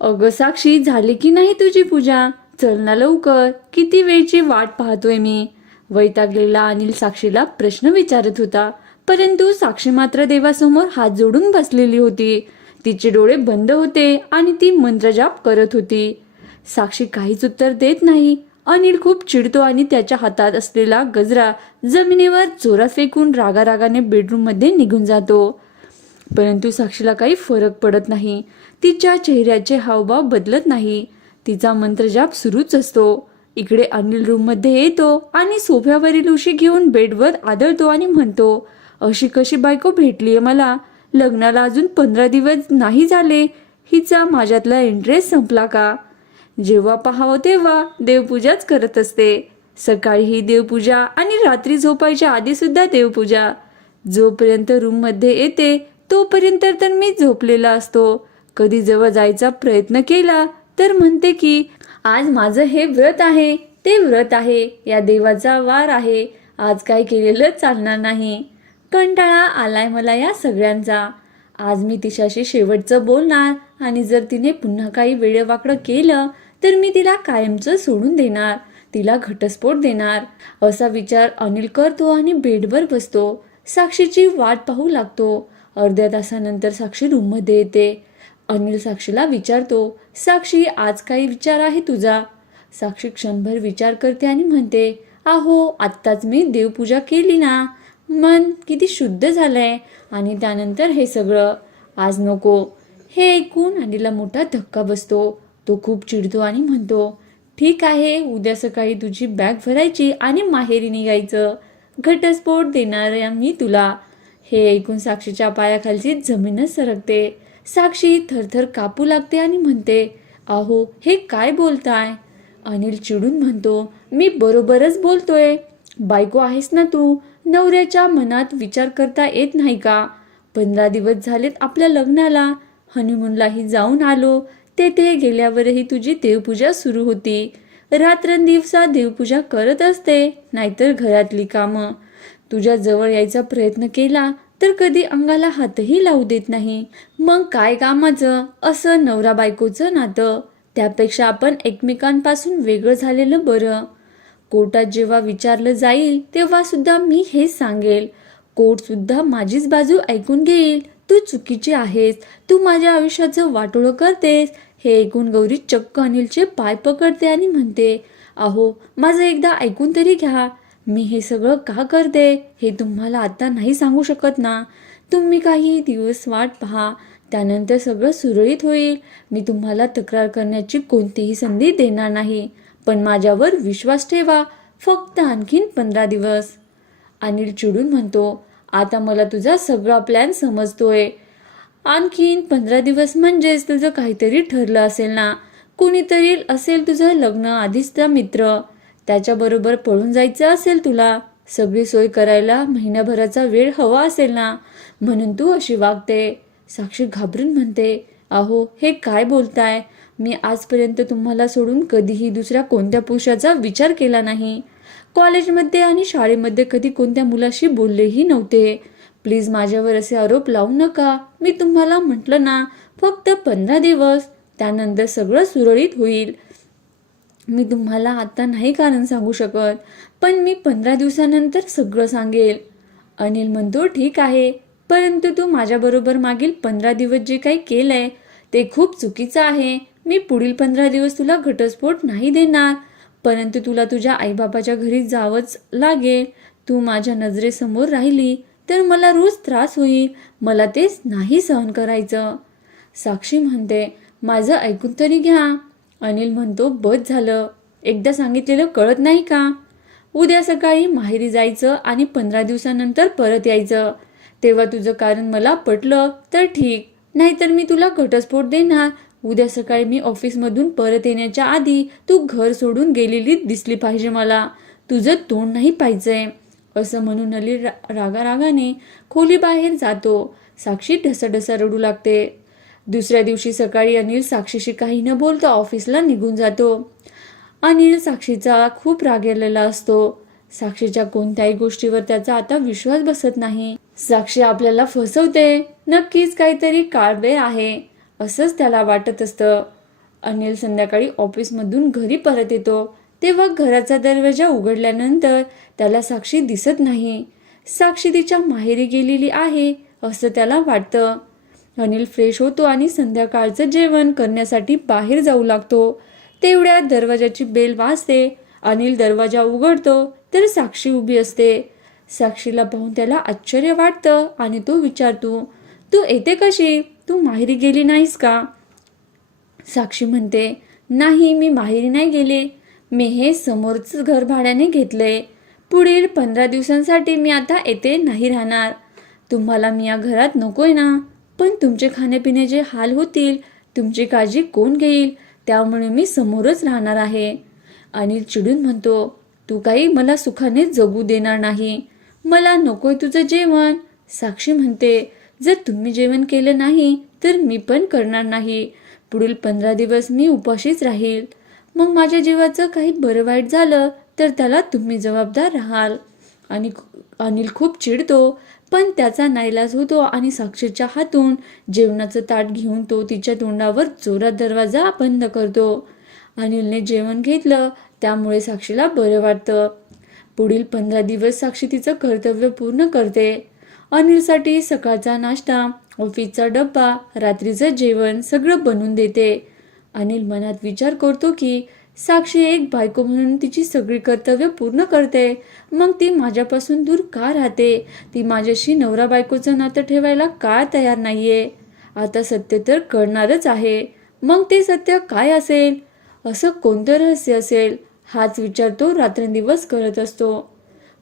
अगं साक्षी झाली की नाही तुझी पूजा? चल ना लवकर. किती वेळची वाट पाहतोय मी? वैतागलेला अनिल साक्षीला प्रश्न विचारत होता. परंतु साक्षी मात्र देवासमोर हात जोडून बसलेली होती. तिचे डोळे बंद होते आणि ती मंत्रजाप करत होती. साक्षी काहीच उत्तर देत नाही. अनिल खूप चिडतो आणि त्याच्या हातात असलेला गजरा जमिनीवर जोरात फेकून रागारागाने बेडरूममध्ये बेडरूममध्ये निघून जातो. परंतु साक्षीला काही फरक पडत नाही. तिच्या चेहऱ्याचे हावभाव बदलत नाही. तिचा मंत्रजाप सुरूच असतो. इकडे अनिल रूममध्ये येतो आणि सोफ्यावरील उशी घेऊन बेडवर आदळतो आणि म्हणतो अशी कशी बायको भेटली आहे मला? लग्नाला अजून पंधरा दिवस नाही झाले. हिचा माझ्यातला इंटरेस्ट संपला का? जेव्हा पाहावं तेव्हा देवपूजाच करत असते. सकाळी ही देवपूजा आणि रात्री झोपायच्या आधी सुद्धा देवपूजा. जोपर्यंत रूममध्ये येते तोपर्यंत तर मी झोपलेला असतो. कधी जवळ जायचा प्रयत्न केला तर म्हणते की आज माझं हे व्रत आहे ते व्रत आहे या देवाचा वार आहे आज काय केलेलं चालणार नाही. कंटाळा आलाय मला या सगळ्यांचा. आज मी तिच्याशी शेवटचं बोलणार आणि जर तिने पुन्हा काही वेळेवाकडं केलं तर मी तिला कायमचं सोडून देणार तिला घटस्फोट देणार. असा विचार अनिल करतो आणि बेडवर बसतो. साक्षीची वाट पाहू लागतो. अर्ध्या तासानंतर साक्षी रूममध्ये येते. अनिल साक्षीला विचारतो साक्षी आज काही विचार आहे तुझा? साक्षी क्षणभर विचार करते आणि म्हणते आहो आत्ताच मी देवपूजा केली ना. मन किती शुद्ध झालंय. आणि त्यानंतर हे सगळं आज नको. हे ऐकून अनिलला मोठा धक्का बसतो. तो खूप चिडतो आणि म्हणतो ठीक आहे उद्या सकाळी तुझी बॅग भरायची आणि माहेरी निघायचं. घटस्फोट देणार मी तुला. हे ऐकून साक्षीच्या पायाखालची जमीनच सरकते. साक्षी थरथर कापू लागते आणि म्हणते अहो हे काय बोलताय? अनिल चिडून म्हणतो मी बरोबरच बोलतोय. बायको आहेस ना तू? नवऱ्याच्या मनात विचार करता येत नाही का? पंधरा दिवस झालेत आपल्या लग्नाला. हनीमूनलाही जाऊन आलो. तेथे गेल्यावरही तुझी देवपूजा सुरू होती. रात्रंदिवसा देवपूजा करत असते नाहीतर घरातली कामं. तुझ्या जवळ यायचा प्रयत्न केला तर कधी अंगाला हातही लावू देत नाही. मग काय कामाचं? असं नवरा बायकोचं नातं. त्यापेक्षा आपण एकमेकांपासून वेगळं झालेलं बरं. कोर्टात जेव्हा विचारलं जाईल तेव्हा सुद्धा मी हेच सांगेल. कोर्ट सुद्धा माझीच बाजू ऐकून घेईल. तू चुकीची आहेस. तू माझ्या आयुष्याचं वाटोळं करतेस. हे ऐकून गौरी चक्क अनिलचे पाय पकडते आणि म्हणते अहो माझं एकदा ऐकून तरी घ्या. मी हे सगळं का करते हे तुम्हाला आता नाही सांगू शकत ना. तुम्ही काही दिवस वाट पहा त्यानंतर सगळं सुरळीत होईल. मी तुम्हाला तक्रार करण्याची कोणतीही संधी देणार नाही. पण माझ्यावर विश्वास ठेवा फक्त आणखीन पंधरा दिवस. अनिल चिडून म्हणतो आता मला तुझा सगळा प्लॅन समजतोय. आणखीन पंधरा दिवस म्हणजेच तुझं काहीतरी ठरलं असेल ना. कुणीतरी असेल तुझं लग्न आधीचा मित्र. त्याच्याबरोबर पळून जायचं असेल तुला? सगळी सोय करायला महिन्याभराचा वेळ हवा असेल ना? म्हणून तू अशी वागते. साक्षी घाबरून म्हणते अहो हे काय बोलताय? मी आजपर्यंत तुम्हाला सोडून कधीही दुसऱ्या कोणत्या पुरुषाचा विचार केला नाही. कॉलेजमध्ये आणि शाळेमध्ये कधी कोणत्या मुलाशी बोललेही नव्हते. प्लीज माझ्यावर असे आरोप लावू नका. मी तुम्हाला म्हटलं ना फक्त पंधरा दिवस. त्यानंतर सगळं सुरळीत होईल. मी तुम्हाला आता नाही कारण सांगू शकत पण मी पंधरा दिवसानंतर सगळं सांगेल. अनिल म्हणतो ठीक आहे. परंतु तू माझ्याबरोबर मागील पंधरा दिवस जे काही केलंय ते खूप चुकीचं आहे. मी पुढील पंधरा दिवस तुला घटस्फोट नाही देणार. परंतु तुला तुझ्या आईबाबाच्या घरी जावंच लागेल. तू माझ्या नजरेसमोर राहिली तर मला रोज त्रास होईल. मला तेच नाही सहन करायचं. साक्षी म्हणते माझं ऐकून तरी घ्या. अनिल म्हणतो बस झालं. एकदा सांगितलेलं कळत नाही का? उद्या सकाळी माहेरी जायचं आणि पंधरा दिवसानंतर परत यायचं. तेव्हा तुझं कारण मला पटलं तर ठीक. नाहीतर मी तुला घटस्फोट देणार. उद्या सकाळी मी ऑफिसमधून परत येण्याच्या आधी तू घर सोडून गेलेली दिसली पाहिजे मला. तुझं तोंड नाही पाहिजे असं म्हणून अली रा रागारागाने खोलीबाहेर जातो. साक्षी ढसाढसा रडू लागते. दुसऱ्या दिवशी सकाळी अनिल साक्षीशी काही न बोलता ऑफिसला निघून जातो. अनिल साक्षीचा खूप रागेलेला असतो. साक्षीच्या कोणत्याही गोष्टीवर त्याचा आता विश्वास बसत नाही. साक्षी आपल्याला फसवते. नक्कीच काहीतरी काळवे आहे असंच त्याला वाटत असतं. अनिल संध्याकाळी ऑफिसमधून घरी परत येतो. तेव्हा घराचा दरवाजा उघडल्यानंतर त्याला साक्षी दिसत नाही. साक्षी तिच्या माहेरी गेलेली आहे असं त्याला वाटतं. अनिल फ्रेश होतो आणि संध्याकाळचं जेवण करण्यासाठी बाहेर जाऊ लागतो. तेवढ्यात दरवाजाची बेल वाजते. अनिल दरवाजा उघडतो तर साक्षी उभी असते. साक्षीला पाहून त्याला आश्चर्य वाटतं आणि तो विचारतो तू येते कशी? तू माहेरी गेली नाहीस का? साक्षी म्हणते नाही मी माहेरी नाही गेले. मी हे समोरच घर भाड्याने घेतलंय. पुढील पंधरा दिवसांसाठी मी आता येथे नाही राहणार. तुम्हाला मी या घरात नकोय ना? पण तुमचे खाण्यापिण्याचे हाल होतील तुमची काळजी कोण घेईल त्यामुळे मी समोरच राहणार आहे. अनिल चिडून म्हणतो तू काही मला सुखाने जगू देणार नाही. मला नकोय तुझं जेवण. साक्षी म्हणते जर तुम्ही जेवण केलं नाही तर मी पण करणार नाही. पुढील पंधरा दिवस मी उपाशीच राहील. मग माझ्या जीवाचं काही बरं वाईट झालं तर त्याला तुम्ही जबाबदार राहाल. आणि अनिल खूप चिडतो पण त्याचा नाईलाज होतो आणि साक्षीच्या हातून जेवणाचं ताट घेऊन तो तिच्या तोंडावर जोरात दरवाजा बंद करतो. अनिलने जेवण घेतलं त्यामुळे साक्षीला बरं वाटतं. पुढील पंधरा दिवस साक्षी तिचं कर्तव्य पूर्ण करते. अनिलसाठी सकाळचा नाश्ता ऑफिसचा डब्बा रात्रीचं जेवण सगळं बनवून देते. अनिल मनात विचार करतो की साक्षी एक बायको म्हणून तिची सगळी कर्तव्य पूर्ण करते. मग ती माझ्यापासून दूर का राहते? ती माझ्याशी नवरा बायकोचं नातं ठेवायला का तयार नाहीये? आता सत्य तर कळणारच आहे. मग ते सत्य काय असेल? असं कोणतं रहस्य असेल? हाच विचार तो रात्रंदिवस करत असतो.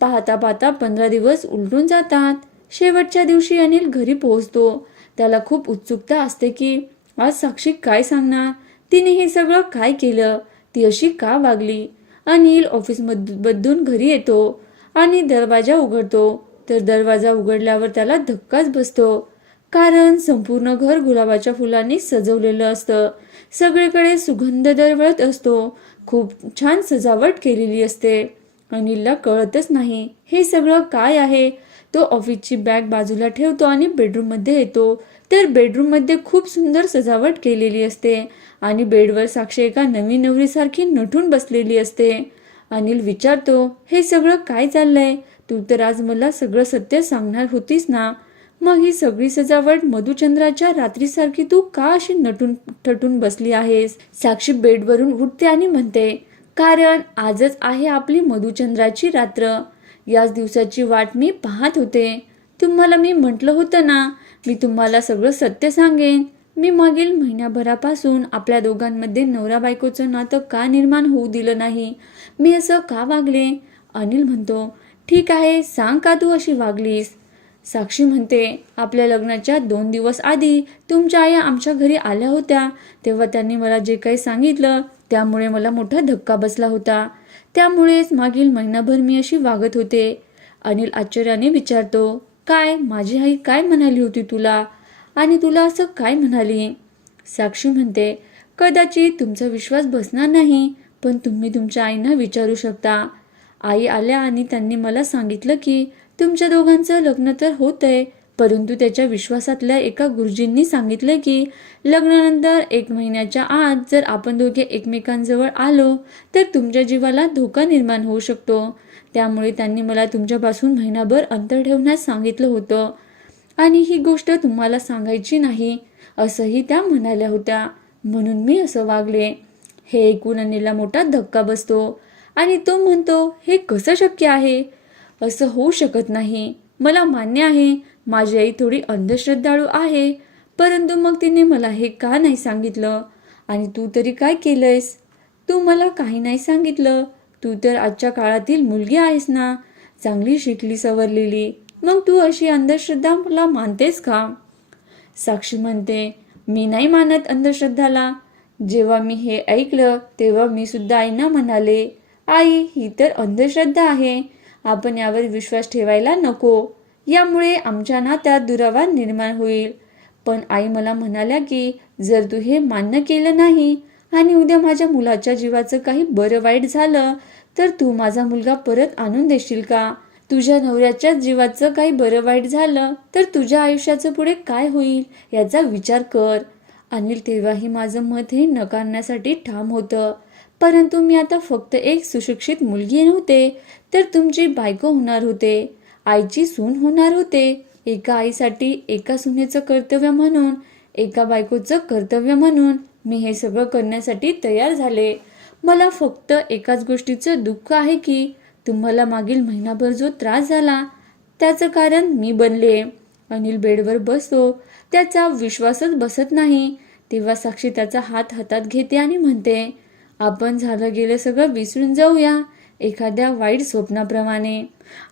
पाहता पाहता पंधरा दिवस उलटून जातात. शेवटच्या दिवशी अनिल घरी पोहोचतो. त्याला खूप उत्सुकता असते की आज साक्षी काय सांगणार? तिने हे सगळं काय केलं? ती अशी का वागली? अनिल ऑफिसमधून घरी येतो आणि दरवाजा उघडतो. तर दरवाजा उघडल्यावर त्याला धक्काच बसतो. कारण संपूर्ण घर गुलाबाच्या फुलांनी सजवलेलं असतं. सगळीकडे सुगंध दरवळत असतो. खूप छान सजावट केलेली असते. अनिलला कळतच नाही हे सगळं काय आहे? तो ऑफिसची बॅग बाजूला ठेवतो आणि बेडरूममध्ये येतो. तर बेडरूममध्ये खूप सुंदर सजावट केलेली असते आणि बेडवर साक्षी एका नवीन नवरीसारखी नटून बसलेली असते. अनिल विचारतो हे सगळं काय चाललंय? तू तर आज मला सगळं सत्य सांगणार होतीस ना? मग ही सगळी सजावट मधुचंद्राच्या रात्रीसारखी तू का अशी नटून ठटून बसली आहेस? साक्षी बेडवरून उठते आणि म्हणते कारण आजच आहे आपली मधुचंद्राची रात्र. याच दिवसाची वाट मी पाहत होते. तुम्हाला मी म्हटलं होतं ना मी तुम्हाला सगळं सत्य सांगेन. मी मागील महिन्याभरापासून आपल्या दोघांमध्ये नवरा बायकोचं नातं का निर्माण होऊ दिलं नाही? मी असं का वागले? अनिल म्हणतो ठीक आहे सांग का तू अशी वागलीस? साक्षी म्हणते आपल्या लग्नाच्या दोन दिवस आधी तुमच्या आया आमच्या घरी आल्या होत्या. तेव्हा त्यांनी मला जे काही सांगितलं त्यामुळे मला मोठा धक्का बसला होता. त्यामुळेच मागील महिनाभर मी अशी वागत होते. अनिल आश्चर्याने विचारतो काय माझी आई काय म्हणाली होती तुला? आणि तुला असं काय म्हणाली? साक्षी म्हणते कदाचित तुमचा विश्वास बसणार नाही पण तुम्ही तुमच्या आईना विचारू शकता. आई आल्या आणि त्यांनी मला सांगितलं की तुमच्या दोघांचं लग्न तर होतंय परंतु त्याच्या विश्वासातल्या एका गुरुजींनी सांगितलं की लग्नानंतर एक महिन्याच्या आत जर आपण दोघे एकमेकांजवळ आलो तर तुमच्या जीवाला धोका निर्माण होऊ शकतो. त्यामुळे त्यांनी मला तुमच्यापासून महिनाभर अंतर ठेवण्यास सांगितलं होतं. आणि ही गोष्ट तुम्हाला सांगायची नाही असंही त्या म्हणाल्या होत्या. म्हणून मी असं वागले. हे ऐकून अनिलला मोठा धक्का बसतो आणि तो म्हणतो हे कसं शक्य आहे? असं होऊ शकत नाही. मला मान्य आहे माझी आई थोडी अंधश्रद्धाळू आहे परंतु मग तिने मला हे का नाही सांगितलं? आणि तू तरी काय केलंयस? तू मला काही नाही सांगितलं. तू तर आजच्या काळातील मुलगी आहेस ना. चांगली शिकली सवरलेली. मग तू अशी अंधश्रद्धा मला मानतेस का? साक्षी म्हणते मी नाही मानत अंधश्रद्धाला. जेव्हा मी हे ऐकलं तेव्हा मी सुद्धा आईना म्हणाले आई ही तर अंधश्रद्धा आहे. आपण यावर विश्वास ठेवायला नको. यामुळे आमच्या नात्यात दुरावा निर्माण होईल. पण आई मला म्हणाल्या की जर तू हे मान्य केलं नाही आणि उद्या माझ्या मुलाच्या जीवाचं काही बरं वाईट झालं तर तू माझा मुलगा परत आणून देशील का? तुझ्या नवऱ्याच्या जीवाचं काही बरं वाईट झालं तर तुझ्या आयुष्याचं पुढे काय होईल याचा विचार कर. अनिल तेव्हाही माझं मत हे नकारण्यासाठी ठाम होतं. परंतु मी आता फक्त एक सुशिक्षित मुलगी नव्हते तर तुमची बायको होणार होते. आईची सून होणार होते. एका आईसाठी एका सुनेचं कर्तव्य म्हणून एका बायकोचं कर्तव्य म्हणून मी हे सगळं करण्यासाठी तयार झाले. मला फक्त एकाच गोष्टीचं दुःख आहे की तुम्हाला मागील महिनाभर जो त्रास झाला त्याचं कारण मी बनले. अनिल बेडवर बसतो. त्याचा विश्वासच बसत नाही. तेव्हा साक्षी त्याचा हात हातात घेते आणि म्हणते आपण झालं गेलं सगळं विसरून जाऊया एखाद्या वाईट स्वप्नाप्रमाणे.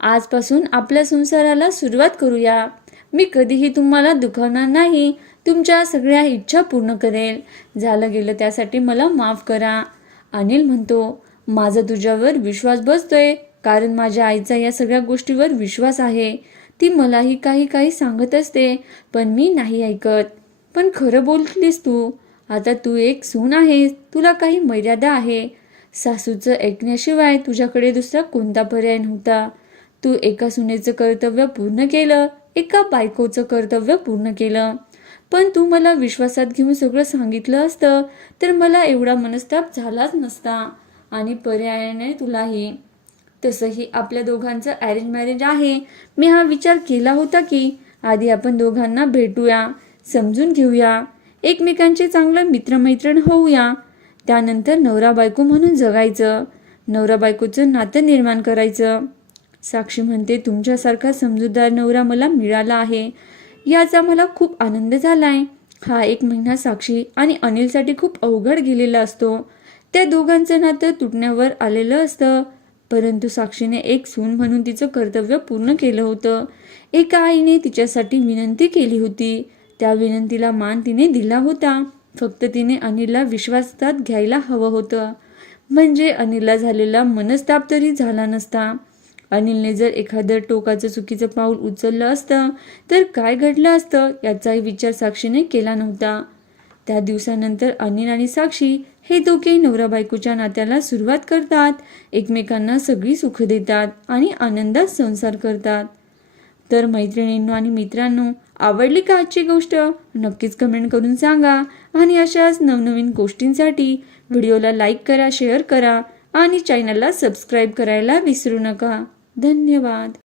आजपासून आपल्या संसाराला सुरुवात करूया. मी कधीही तुम्हाला दुखवणार नाही. तुमच्या सगळ्या इच्छा पूर्ण करेल. झालं गेलं त्यासाठी मला माफ करा. अनिल म्हणतो माझा तुझ्यावर विश्वास बसतोय. कारण माझ्या आईचा या सगळ्या गोष्टीवर विश्वास आहे. ती मलाही काही काही सांगत असते पण मी नाही ऐकत. पण खरं बोललीस तू. आता तू एक सून आहेस. तुला काही मर्यादा आहे. सासूचं ऐकण्याशिवाय तुझ्याकडे दुसरा कोणता पर्याय नव्हता. तू एका सुनेचं कर्तव्य पूर्ण केलं एका बायकोचं कर्तव्य पूर्ण केलं. पण तू मला विश्वासात घेऊन सगळं सांगितलं असतं तर मला एवढा मनस्ताप झालाच नसता आणि पर्यायाने तुलाही. तसंही आपल्या दोघांचं अरेंज मॅरेज आहे. मी हा विचार केला होता की आधी आपण दोघांना भेटूया समजून घेऊया एकमेकांचे चांगलं मित्रमैत्रीण होऊया. त्यानंतर नवरा बायको म्हणून जगायचं नवरा बायकोचं नातं निर्माण करायचं. साक्षी म्हणते तुमच्यासारखा समजूतदार नवरा मला मिळाला आहे. याचा मला खूप आनंद झाला आहे हा एक महिना साक्षी आणि अनिलसाठी खूप अवघड गेलेला असतो. त्या दोघांचं नातं तुटण्यावर आलेलं असतं. परंतु साक्षीने एक सून म्हणून तिचं कर्तव्य पूर्ण केलं होतं. एका आईने तिच्यासाठी विनंती केली होती. त्या विनंतीला मान तिने दिला होता. फक्त तिने अनिलला विश्वासात घ्यायला हवं होतं. म्हणजे अनिलला झालेला मनस्ताप तरी झाला नसता. अनिलने जर एखादं टोकाचं चुकीचं पाऊल उचललं असतं तर काय घडलं असतं याचाही विचार साक्षीने केला नव्हता. त्या दिवसानंतर अनिल आणि साक्षी हे दोघे नवरा बायकोच्या नात्याला सुरुवात करतात एकमेकांना सगळी सुख देतात आणि आनंदात संसार करतात. तर मैत्रिणींनो आणि मित्रांनो आवडली का आजची गोष्ट? नक्कीच कमेंट करून सांगा आणि अशाच नवनवीन गोष्टींसाठी व्हिडिओला लाईक करा शेअर करा आणि चॅनलला सबस्क्राईब करायला विसरू नका. धन्यवाद.